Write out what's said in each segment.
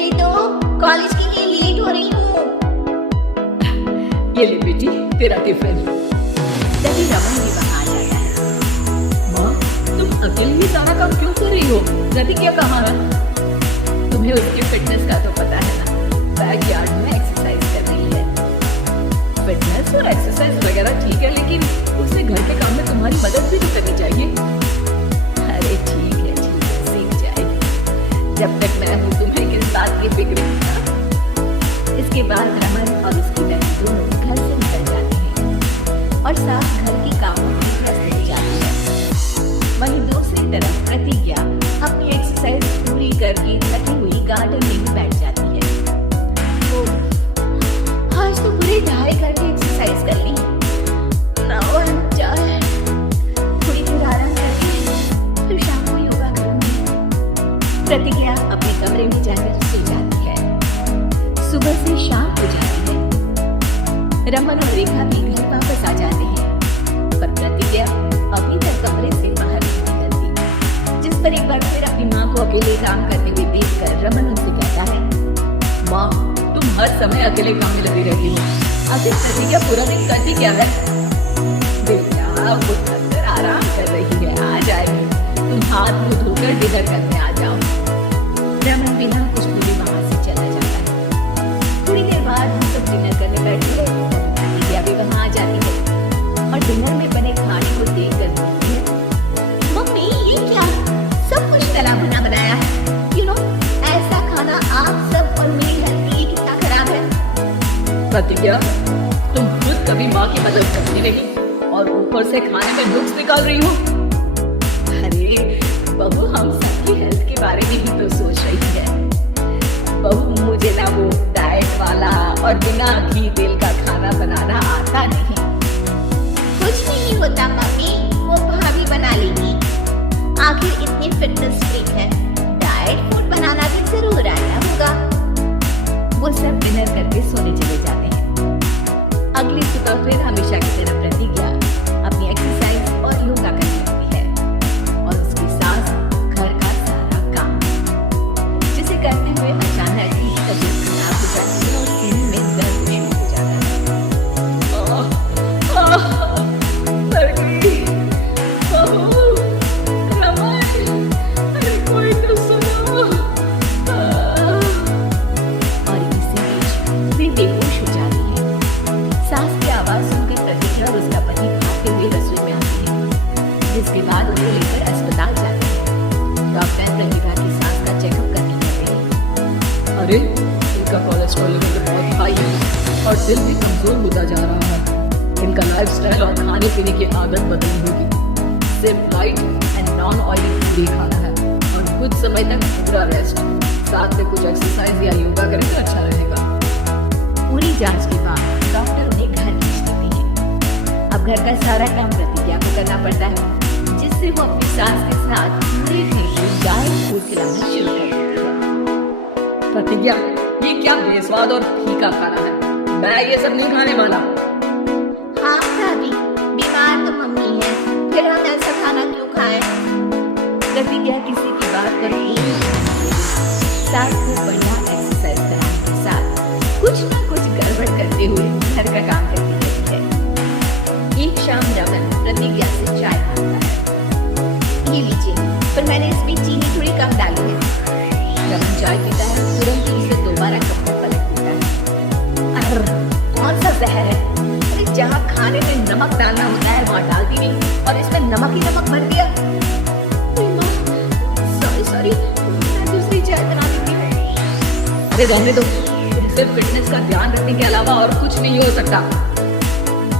दे दो, कॉलेज के लिए लेट हो रही हूँ। ये ले बेटी तेरा टिफिन। तभी रमन भी वहाँ आ जाता है। माँ तुम अकेले ही सारा काम क्यों कर रही हो? प्रतिज्ञा कहाँ है? तुम्हें उसकी फिटनेस का तो पता है ना, बैकयार्ड में एक्सरसाइज कर रही है। फिटनेस और एक्सरसाइज वगैरह ठीक है, लेकिन उसे घर के काम में तुम्हारी मदद भी तो करनी चाहिए। अरे ठीक है सीख जाएगी। जब तक मैं हूँ तुम्हें किस बात की फिक्र नहीं था। इसके बाद रमन और उसकी बहन दोनों घर से निकल जाते हैं और साथ घर के कामों में व्यस्त हो जाती है। वहीं दूसरी तरफ प्रतिज्ञा अपनी एक्सरसाइज पूरी करके थकी हुई गार्डन में ही बैठ जाती है। आज तो पूरे 2.5 घंटे एक्सरसाइज कर ली। Now I am tired. थोड़ी देर आराम करके फिर शाम को योगा करूंगी। प्रतिज्ञा अपने कमरे में जाकर सो जाती है। सुबह से शाम हो जाती है। रमन और रेखा भी घर वापस आ जाते हैं, पर प्रतिज्ञा अभी तक कमरे से बाहर नहीं निकलती। जिस पर एक बार फिर अपनी माँ को अकेले काम करते हुए देखकर रमन उनसे कहता है, माँ तुम हर समय अकेले काम में लगी रहती हो। आखिर प्रतिज्ञा पूरा दिन करती क्या है? बेटा वो अंदर आराम कर रही है, आ जाएगी। तुम हाथ मुंह धोकर डिनर करने आ जाओ। रमन बिना कुछ बोले वहां से चला जाता है। थोड़ी देर बाद हम सब डिनर करने बैठे हैं। प्रतिज्ञा भी वहां आ जाती है और डिनर में बने खाने को देखकर बोलती है, मम्मी ये क्या सब कुछ तला भुना बनाया है। ऐसा खाना आप सब और मेरी हेल्थ के लिए कितना खराब है। प्रतिज्ञा तुम खुद कभी माँ की मदद करती नहीं और ऊपर से खाने में नुक्स निकाल रही हो। अरे बहू हम सबकी हेल्थ के बारे में भी तो सोच रही है। बहू मुझे ना वो डाइट वाला और बिना घी तेल का खाना बनाना आता नहीं। कुछ नहीं होता मम्मी, वो भाभी बना लेगी। आखिर इतनी फिटनेस फ्रीक है, डाइट फूड बनाना भी जरूर आना होगा। वो सब डिनर करके सोने चले जाते हैं। अगली सुबह फिर हमेशा की तरह प्रतिज्ञा अपनी एक्सरसाइज और योगा करने लगती है और उसकी सास घर का सारा काम, जिसे करते हुए अचानक ही तबीयत खराब हो जाती है और सीने में दर्द शुरू हो जाता है। मर गई। बहू, रमन, अरे कोई तो सुनो। और इसी बीच वे बेहोश हो जाती है। सास की आवाज सुनकर प्रतिज्ञा और उसका पति भागते हुए रसोई में आती है, जिसके बाद उन्हें लेकर अस्पताल जाते हैं। डॉक्टर प्रतिभा की सास का चेकअप करने लगते हैं। अरे इनका कोलेस्ट्रॉल लेवल तो बहुत हाई है और दिल भी कमजोर होता जा रहा है। इनका लाइफस्टाइल और खाने पीने की आदत बदलनी होगी। सिर्फ light and non oily food ही खाना है और कुछ समय तक पूरा रेस्ट, साथ में कुछ एक्सरसाइज या योगा करें तो अच्छा रहेगा। पूरी जांच के बाद डॉक्टर उन्हें घर भेज देते हैं। अब घर का सारा काम प्रतिज्ञा को करना पड़ता है, जिससे वो अपनी सास के साथ पूरे दिन डाइट फूड खिलाना शुरू कर देती है। प्रतिज्ञा ये क्या बेस्वाद और फीका खाना है, मैं ये सब नहीं खाने वाला। हाँ भाभी, बीमार तो मम्मी है, फिर हम ऐसा खाना क्यों खाएं? प्रतिज्ञा किसी की बात पर नहीं, सास को बढ़िया एक्सरसाइज कराने के साथ कुछ ना कुछ गड़बड़ करते हुए घर का काम करती रहती है। एक शाम रमन प्रतिज्ञा से चाय मांगता है। ये लीजिए, पर मैंने इसमें चीनी थोड़ी कम डाली है। रमन चाय पीता है, तुरंत ही इसे दोबारा कप में पलट देता है। अर्र, कौन सा जहर है? अरे जहाँ खाने में नमक डालना होता है वहाँ डालती नहीं और इसमें नमक ही नमक भर दिया। सॉरी, मैं दूसरी चाय बना दूंगी। अरे रहने दो, सिर्फ फिटनेस का ध्यान रखने के अलावा और कुछ नहीं हो सकता।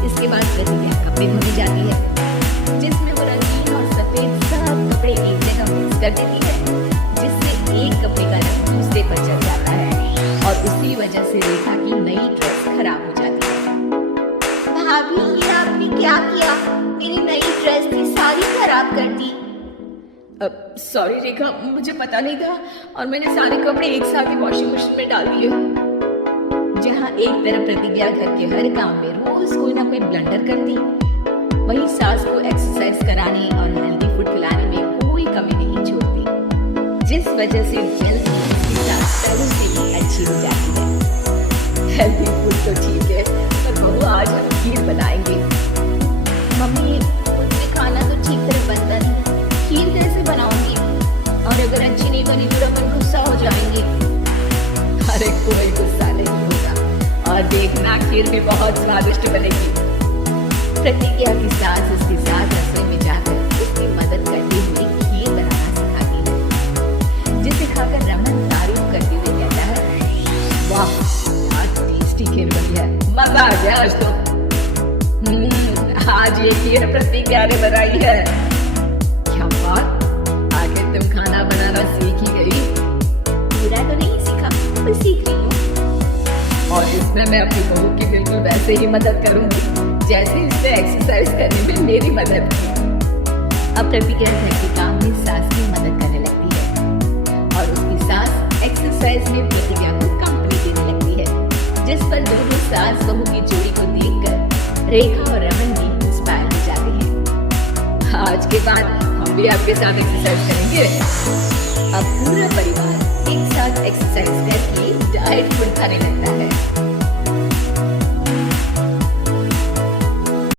इसके बाद प्रतिज्ञा कपड़े धोने जाती है, जिसमें वो रंगीन और सफेद सब कपड़े एक जगह मिक्स कर देती है, जिससे एक कपड़े का रंग दूसरे पर चढ़ जाता है और उसी वजह से रेखा की नई ड्रेस खराब हो जाती है। भाभी ये आपने क्या किया? मेरी नई ड्रेस थी, सारी खराब कर दी। सॉरी रेखा, मुझे पता नहीं था और मैंने सारे कपड़े एक साथ ही वॉशिंग मशीन में डाल दिए। जहाँ एक तरफ प्रतिज्ञा घर के हर काम में रोज कोई ना कोई ब्लंडर करती, वहीं सास को एक्सरसाइज कराने और हेल्दी फूड खिलाने में कोई कमी नहीं छोड़ती, जिस वजह से जल्द ही उसकी सास बैलेंस भी अच्छी हो जाती है। हेल्दी फूड तो ठीक है, पर बहू आज हम खीर बनाएंगे। मम्मी मुझसे खाना तो ठीक तरह बनता नहीं, खीर कैसे बनाऊंगी? और अगर अच्छी नहीं बनी तो रमन गुस्सा हो जाएंगे। अरे कोई गुस्सा नहीं होगा, और देखना खीर भी बहुत स्वादिष्ट बनेगी। प्रतिज्ञा की सास उसके साथ रसोई में जाकर उसकी मदद करते हुए खीर बनाना सिखाती है, जिसे खाकर रमन तारीफ करते हुए कहता है, वाह आज टेस्टी खीर बनी है, मजा आ गया आज तो। आज ये खीर प्रतिज्ञा ने बनाई है। क्या बात, आखिर तुम खाना बनाना सीख ही गई? पूरा तो नहीं सीखा, पर सीख रही हूँ। और इसमें मैं अपनी बहू की बिल्कुल वैसे ही मदद करूंगी जैसे इसने एक्सरसाइज करने में मेरी मदद की। अब प्रतिज्ञा घर के काम में सास की मदद करने लगती है और उसकी सास एक्सरसाइज में प्रतिज्ञा को कंपनी देने लगती है, जिस पर दोनों सास बहू की जोड़ी को देखकर रेखा और रमन भी इंस्पायर हो जाते हैं। आज के बाद हम भी आपके साथ एक्सरसाइज करेंगे। अब पूरा परिवार एक साथ एक्सरसाइज करके डाइट फूड खाने लगता है।